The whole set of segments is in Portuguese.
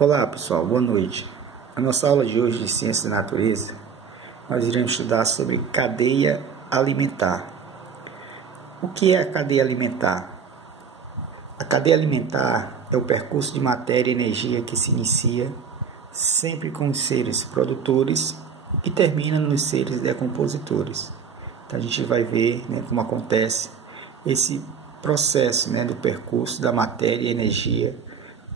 Olá pessoal, boa noite. Na nossa aula de hoje de Ciência da Natureza, nós iremos estudar sobre cadeia alimentar. O que é a cadeia alimentar? A cadeia alimentar é o percurso de matéria e energia que se inicia sempre com os seres produtores e termina nos seres decompositores. Então a gente vai ver, como acontece esse processo, do percurso da matéria e energia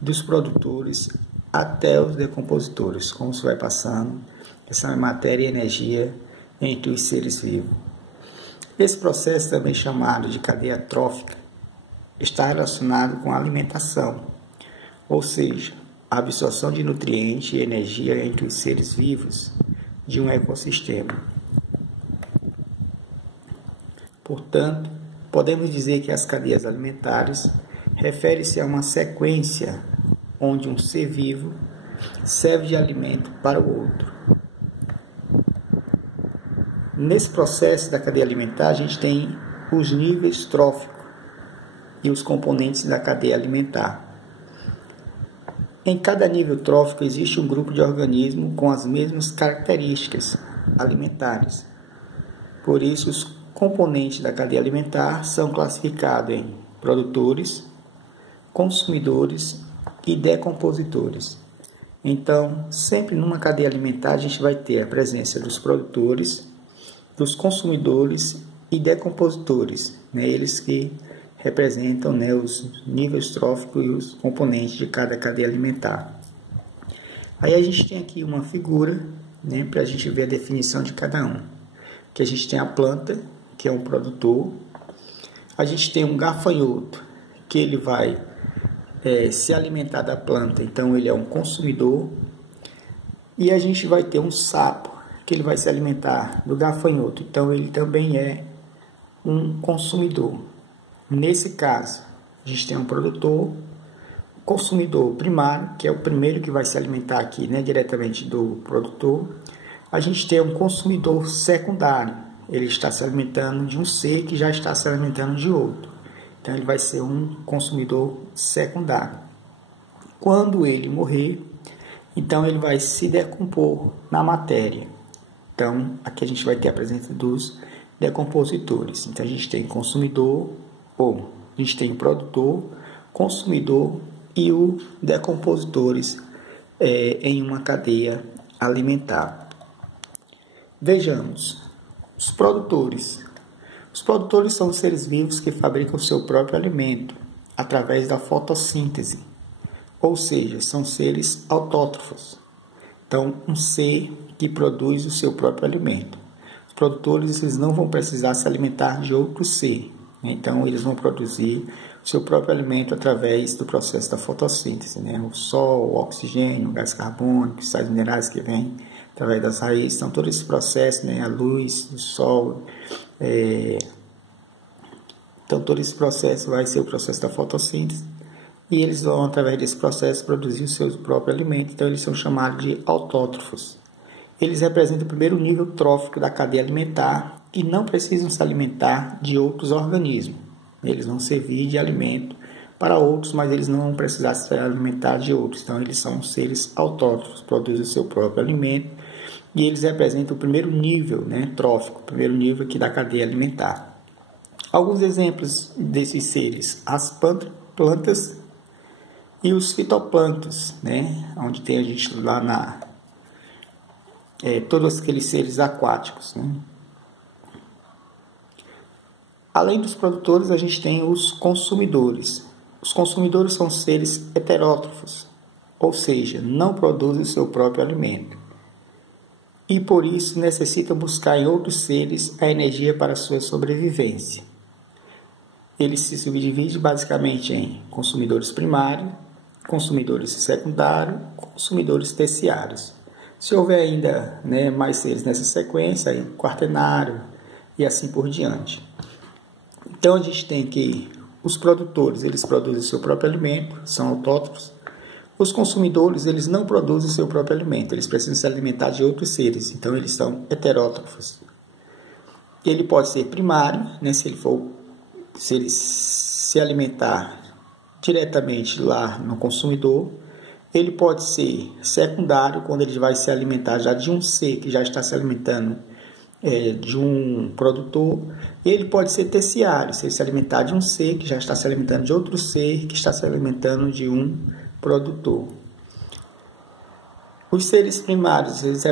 dos produtores até os decompositores, como se vai passando essa matéria e energia entre os seres vivos. Esse processo, também chamado de cadeia trófica, está relacionado com a alimentação, ou seja, a absorção de nutrientes e energia entre os seres vivos de um ecossistema. Portanto, podemos dizer que as cadeias alimentares referem-se a uma sequência onde um ser vivo serve de alimento para o outro. Nesse processo da cadeia alimentar, a gente tem os níveis tróficos e os componentes da cadeia alimentar. Em cada nível trófico existe um grupo de organismos com as mesmas características alimentares. Por isso, os componentes da cadeia alimentar são classificados em produtores, consumidores e decompositores. Então, sempre numa cadeia alimentar a gente vai ter a presença dos produtores, dos consumidores e decompositores, eles que representam os níveis tróficos e os componentes de cada cadeia alimentar. Aí a gente tem aqui uma figura, para a gente ver a definição de cada um. Que a gente tem a planta, que é um produtor. A gente tem um gafanhoto, que ele vai se alimentar da planta, então ele é um consumidor. E a gente vai ter um sapo, que ele vai se alimentar do gafanhoto, então ele também é um consumidor. Nesse caso, a gente tem um produtor, um consumidor primário, que é o primeiro que vai se alimentar aqui, diretamente do produtor. A gente tem um consumidor secundário, ele está se alimentando de um ser que já está se alimentando de outro. Então, ele vai ser um consumidor secundário. Quando ele morrer, então ele vai se decompor na matéria. Então, aqui a gente vai ter a presença dos decompositores. Então, a gente tem consumidor, a gente tem o produtor, consumidor e o decompositores em uma cadeia alimentar. Vejamos, os produtores. Os produtores são seres vivos que fabricam o seu próprio alimento através da fotossíntese, ou seja, são seres autótrofos. Então, um ser que produz o seu próprio alimento. Os produtores eles não vão precisar se alimentar de outro ser, então eles vão produzir o seu próprio alimento através do processo da fotossíntese, o sol, o oxigênio, o gás carbônico, os sais minerais que vêm através das raízes. Então, todo esse processo, a luz, o sol, então todo esse processo vai ser o processo da fotossíntese e eles vão, através desse processo, produzir o seu próprio alimento. Então, eles são chamados de autótrofos. Eles representam o primeiro nível trófico da cadeia alimentar e não precisam se alimentar de outros organismos. Eles vão servir de alimento para outros, mas eles não vão precisar se alimentar de outros. Então, eles são seres autótrofos, produzem o seu próprio alimento e eles representam o primeiro nível trófico, o primeiro nível aqui da cadeia alimentar. Alguns exemplos desses seres: as plantas e os fitoplânctons, onde tem a gente lá todos aqueles seres aquáticos. Além dos produtores, a gente tem os consumidores. Os consumidores são seres heterótrofos, ou seja, não produzem o seu próprio alimento. E por isso necessitam buscar em outros seres a energia para a sua sobrevivência. Ele se subdivide basicamente em consumidores primários, consumidores secundários, consumidores terciários. Se houver ainda mais seres nessa sequência, aí, quaternário e assim por diante. Então, a gente tem que os produtores, eles produzem o seu próprio alimento, são autótrofos. Os consumidores, eles não produzem o seu próprio alimento, eles precisam se alimentar de outros seres, então eles são heterótrofos. Ele pode ser primário, se ele se alimentar diretamente lá no consumidor, Ele pode ser secundário, quando ele vai se alimentar já de um ser que já está se alimentando de um produtor. Ele pode ser terciário, se ele se alimentar de um ser que já está se alimentando de outro ser que está se alimentando de um produtor. Os seres primários eles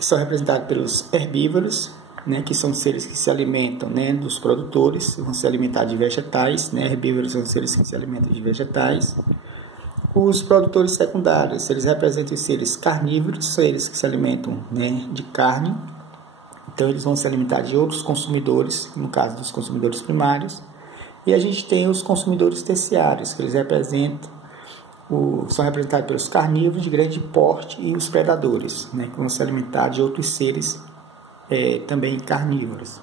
são representados pelos herbívoros, né, que são seres que se alimentam, né, dos produtores, vão se alimentar de vegetais, né, herbívoros são seres que se alimentam de vegetais. Os produtores secundários, eles representam os seres carnívoros, seres que se alimentam, né, de carne, então eles vão se alimentar de outros consumidores, no caso dos consumidores primários. E a gente tem os consumidores terciários, que eles são representados pelos carnívoros de grande porte e os predadores, né, que vão se alimentar de outros seres também carnívoros.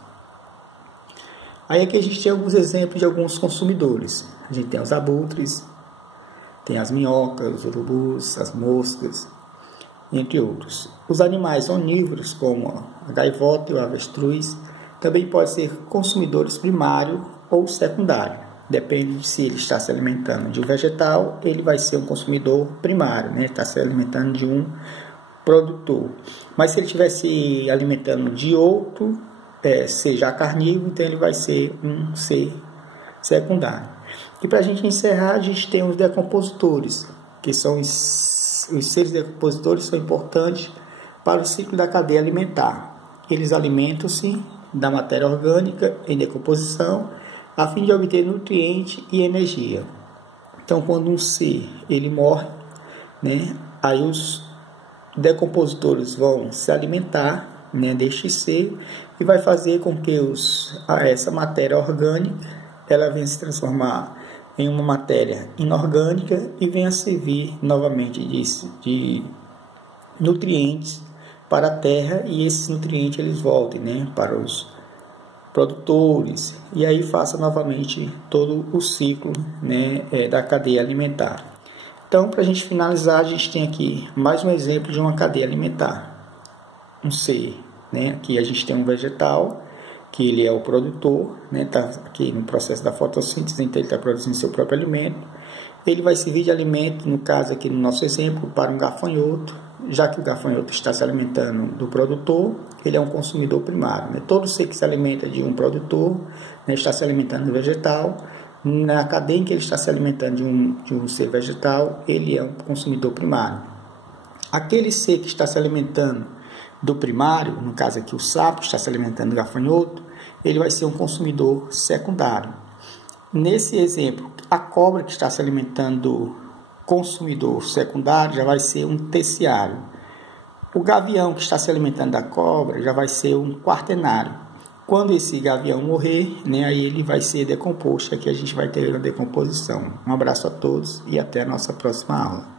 Aí aqui a gente tem alguns exemplos de alguns consumidores. A gente tem os abutres, tem as minhocas, os urubus, as moscas, entre outros. Os animais onívoros, como a gaivota e o avestruz, também podem ser consumidores primário ou secundário. Depende de se ele está se alimentando de um vegetal, ele vai ser um consumidor primário, né? Está se alimentando de um produtor. Mas se ele estiver se alimentando de outro, seja carnívoro, então ele vai ser um ser secundário. E para a gente encerrar, a gente tem os decompositores, que são os seres decompositores, são importantes para o ciclo da cadeia alimentar. Eles alimentam-se da matéria orgânica em decomposição, a fim de obter nutriente e energia. Então, quando um ser ele morre, né, aí os decompositores vão se alimentar, né, deste ser e vai fazer com que essa matéria orgânica ela venha se transformar em uma matéria inorgânica e venha servir novamente de nutrientes para a terra, e esses nutrientes eles voltem, né, para os produtores, e aí faça novamente todo o ciclo, né, da cadeia alimentar. Então, para a gente finalizar, a gente tem aqui mais um exemplo de uma cadeia alimentar. Um ser, né, aqui a gente tem um vegetal, que ele é o produtor, né, está aqui no processo da fotossíntese, então ele está produzindo seu próprio alimento. Ele vai servir de alimento, no caso aqui no nosso exemplo, para um gafanhoto, já que o gafanhoto está se alimentando do produtor, ele é um consumidor primário, né? Todo ser que se alimenta de um produtor, né, está se alimentando do vegetal. Na cadeia em que ele está se alimentando de um ser vegetal, ele é um consumidor primário. Aquele ser que está se alimentando do primário, no caso aqui o sapo está se alimentando do gafanhoto, ele vai ser um consumidor secundário. Nesse exemplo, a cobra que está se alimentando do consumidor secundário já vai ser um terciário. O gavião que está se alimentando da cobra já vai ser um quaternário. Quando esse gavião morrer, né, aí ele vai ser decomposto, aqui a gente vai ter a decomposição. Um abraço a todos e até a nossa próxima aula.